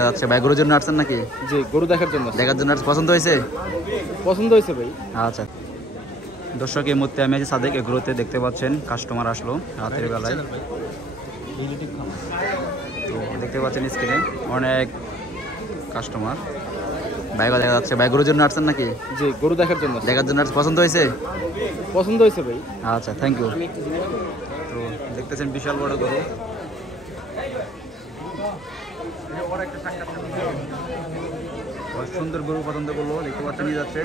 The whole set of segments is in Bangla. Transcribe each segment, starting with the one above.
দেখা যাচ্ছে। ভাই গরুর জন্য আসছেন নাকি? জি, গরু দেখার জন্য পছন্দ হয়েছে? পছন্দ হয়েছে ভাই। আচ্ছা দর্শক, এই মুহূর্তে আমি আছি সাদেক এগ্রোতে। দেখতে পাচ্ছেন কাস্টমার আসলো রাতের বেলায়। তো দেখতে পাচ্ছেন স্ক্রিনে অনেক কাস্টমার। ভাইও দেখা যাচ্ছে। ভাই গরুর জন্য আসছেন নাকি? জি, গরু দেখার জন্য পছন্দ হয়েছে? পছন্দ হয়েছে ভাই। আচ্ছা থ্যাংক ইউ। তো দেখতেছেন বিশাল বড় গরু। সুন্দর গরু পছন্দ করলো, দেখতে পাচ্ছেন নিয়ে যাচ্ছে।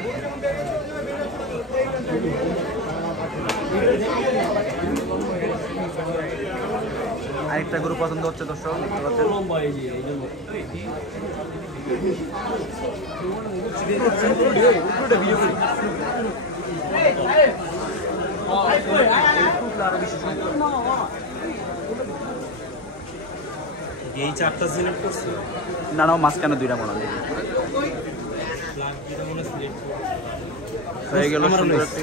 আরেকটা গরু পছন্দ হচ্ছে দর্শক, দেখতে পাচ্ছেন। এই চারটা সিলেক্ট করছে না না, মাঝখানে দুইটা মনে দেখি হয়ে গেল। সুন্দর একটি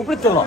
উপরে চলো।